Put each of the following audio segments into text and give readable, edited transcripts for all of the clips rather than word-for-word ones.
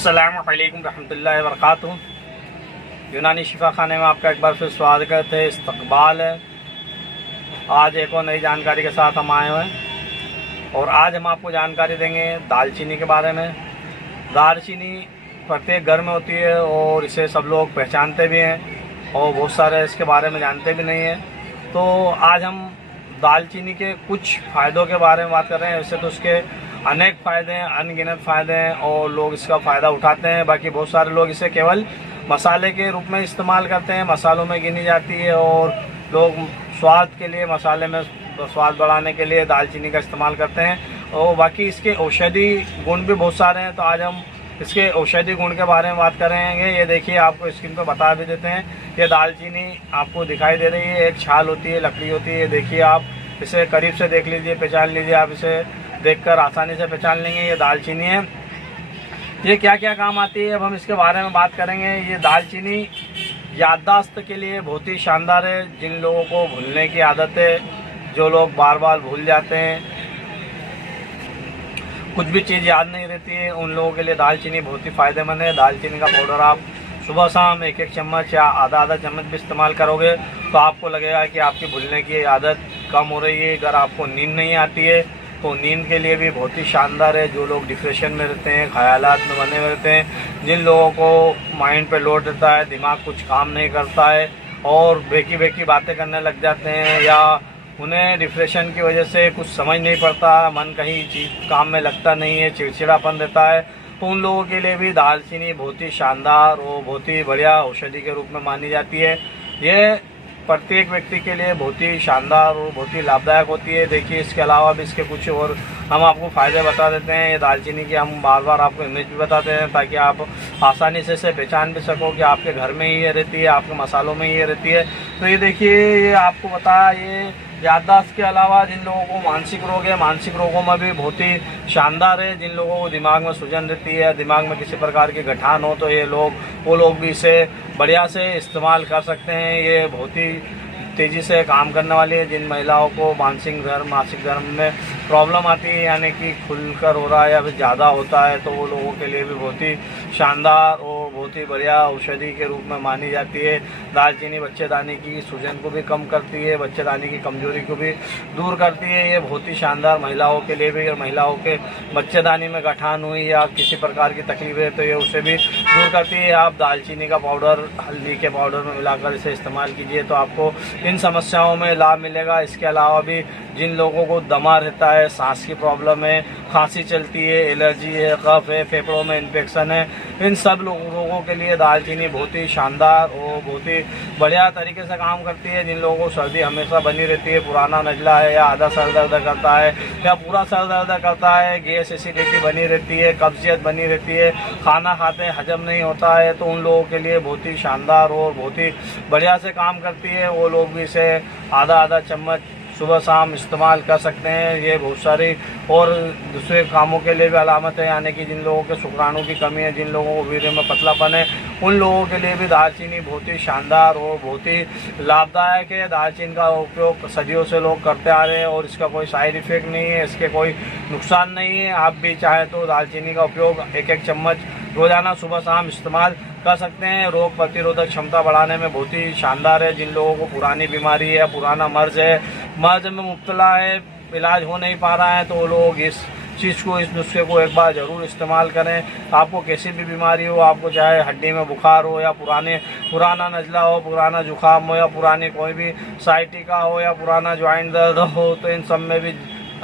अस्सलामु अलैकुम रहमतुल्लाहि व बरकातुहू। यूनानी शिफा खाने में आपका एक बार फिर स्वागत है, इस्तकबाल है। आज एक और नई जानकारी के साथ हम आए हुए हैं और आज हम आपको जानकारी देंगे दालचीनी के बारे में। दालचीनी प्रत्येक घर में होती है और इसे सब लोग पहचानते भी हैं और बहुत सारे इसके बारे में जानते भी नहीं हैं। तो आज हम दालचीनी के कुछ फ़ायदों के बारे में बात कर रहे हैं। वैसे तो उसके अनेक फ़ायदे हैं, अनगिनत फ़ायदे हैं और लोग इसका फ़ायदा उठाते हैं। बाकी बहुत सारे लोग इसे केवल मसाले के रूप में इस्तेमाल करते हैं, मसालों में गिनी जाती है और लोग स्वाद के लिए, मसाले में स्वाद बढ़ाने के लिए दालचीनी का इस्तेमाल करते हैं। और बाकी इसके औषधि गुण भी बहुत सारे हैं। तो आज हम इसके औषधि गुण के बारे में बात करेंगे। ये देखिए, आपको स्क्रीन पर बता भी देते हैं। ये दालचीनी आपको दिखाई दे रही है, एक छाल होती है, लकड़ी होती है। देखिए, आप इसे करीब से देख लीजिए, पहचान लीजिए। आप इसे देखकर आसानी से पहचान लेंगे ये दालचीनी है। ये क्या क्या काम आती है, अब हम इसके बारे में बात करेंगे। ये दालचीनी याददाश्त के लिए बहुत ही शानदार है। जिन लोगों को भूलने की आदत है, जो लोग बार बार भूल जाते हैं, कुछ भी चीज़ याद नहीं रहती है, उन लोगों के लिए दालचीनी बहुत ही फ़ायदेमंद है। दालचीनी का पाउडर आप सुबह शाम एक एक चम्मच या आधा चम्मच भी इस्तेमाल करोगे तो आपको लगेगा कि आपकी भूलने की आदत कम हो रही है। अगर आपको नींद नहीं आती है तो नींद के लिए भी बहुत ही शानदार है। जो लोग डिप्रेशन में रहते हैं, ख्यालात में बने रहते हैं, जिन लोगों को माइंड पे लोड रहता है, दिमाग कुछ काम नहीं करता है और बेकी बातें करने लग जाते हैं, या उन्हें डिप्रेशन की वजह से कुछ समझ नहीं पड़ता, मन कहीं चीज़ काम में लगता नहीं है, चिड़चिड़ापन रहता है, तो उन लोगों के लिए भी दालचीनी बहुत ही शानदार और बहुत ही बढ़िया औषधि के रूप में मानी जाती है। ये प्रत्येक व्यक्ति के लिए बहुत ही शानदार और बहुत ही लाभदायक होती है। देखिए, इसके अलावा भी इसके कुछ और हम आपको फ़ायदे बता देते हैं। ये दालचीनी की हम बार बार आपको इमेज भी बताते हैं ताकि आप आसानी से इसे पहचान भी सको कि आपके घर में ही ये रहती है, आपके मसालों में ही ये रहती है। तो ये देखिए, ये आपको बताया, ये याददाश्त के अलावा जिन लोगों को मानसिक रोग है, मानसिक रोगों में भी बहुत ही शानदार है। जिन लोगों को दिमाग में सूजन रहती है, दिमाग में किसी प्रकार की गठान हो, तो ये लोग, वो लोग भी इसे बढ़िया से इस्तेमाल कर सकते हैं। ये बहुत ही तेज़ी से काम करने वाली है। जिन महिलाओं को मासिक धर्म में प्रॉब्लम आती है, यानी कि खुलकर हो रहा है या फिर ज़्यादा होता है, तो वो लोगों के लिए भी बहुत ही शानदार और बहुत ही बढ़िया औषधि के रूप में मानी जाती है। दालचीनी बच्चेदानी की सूजन को भी कम करती है, बच्चेदानी की कमजोरी को भी दूर करती है। ये बहुत ही शानदार महिलाओं के लिए भी, और महिलाओं के बच्चेदानी में गठान हुई या किसी प्रकार की तकलीफ है तो ये उसे भी दूर करती है। आप दालचीनी का पाउडर हल्दी के पाउडर में मिलाकर इसे इस्तेमाल कीजिए तो आपको इन समस्याओं में लाभ मिलेगा। इसके अलावा भी जिन लोगों को दमा रहता है, सांस की प्रॉब्लम है, खांसी चलती है, एलर्जी है, कफ है, फेफड़ों में इन्फेक्शन है, इन सब लोगों के लिए दालचीनी बहुत ही शानदार और बहुत ही बढ़िया तरीके से काम करती है। जिन लोगों को सर्दी हमेशा बनी रहती है, पुराना नजला है, या आधा सर दर्द करता है या पूरा सर दर्द करता है, गैस एसिडिटी बनी रहती है, कब्जियत बनी रहती है, खाना खाते हैं हजम नहीं होता है, तो उन लोगों के लिए बहुत ही शानदार और बहुत ही बढ़िया से काम करती है। वो लोग भी इसे आधा चम्मच सुबह शाम इस्तेमाल कर सकते हैं। ये बहुत सारी और दूसरे कामों के लिए भी अलामत है, यानी कि जिन लोगों के शुक्राणु की कमी है, जिन लोगों को वीर्य में पतलापन है, उन लोगों के लिए भी दालचीनी बहुत ही शानदार और बहुत ही लाभदायक है। दालचीनी का उपयोग सदियों से लोग करते आ रहे हैं और इसका कोई साइड इफेक्ट नहीं है, इसके कोई नुकसान नहीं है। आप भी चाहे तो दालचीनी का उपयोग एक चम्मच रोजाना सुबह शाम इस्तेमाल कर सकते हैं। रोग प्रतिरोधक क्षमता बढ़ाने में बहुत ही शानदार है। जिन लोगों को पुरानी बीमारी है, पुराना मर्ज है, मर्ज में मुब्तला है, इलाज हो नहीं पा रहा है, तो वो लोग इस चीज़ को, इस नुस्खे को एक बार ज़रूर इस्तेमाल करें। आपको कैसी भी बीमारी हो, आपको चाहे हड्डी में बुखार हो या पुराना नज़ला हो, पुराना जुकाम हो, या पुरानी कोई भी साइटिका हो, या पुराना ज्वाइंट दर्द हो, तो इन सब में भी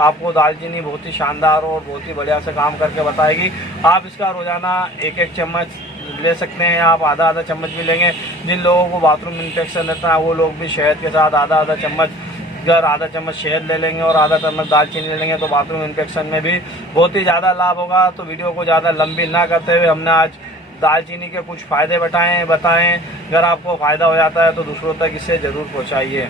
आपको दालचीनी बहुत ही शानदार और बहुत ही बढ़िया से काम करके बताएगी। आप इसका रोज़ाना एक चम्मच ले सकते हैं, आप आधा चम्मच भी लेंगे। जिन लोगों को बाथरूम इन्फेक्शन रहता है, वो लोग भी शहद के साथ आधा चम्मच, अगर आधा चम्मच शहद ले लेंगे और आधा चम्मच दालचीनी ले लेंगे तो बाथरूम इन्फेक्शन में भी बहुत ही ज़्यादा लाभ होगा। तो वीडियो को ज़्यादा लंबी ना करते हुए हमने आज दालचीनी के कुछ फ़ायदे बताएं। अगर आपको फ़ायदा हो जाता है तो दूसरों तक इसे ज़रूर पहुँचाइए।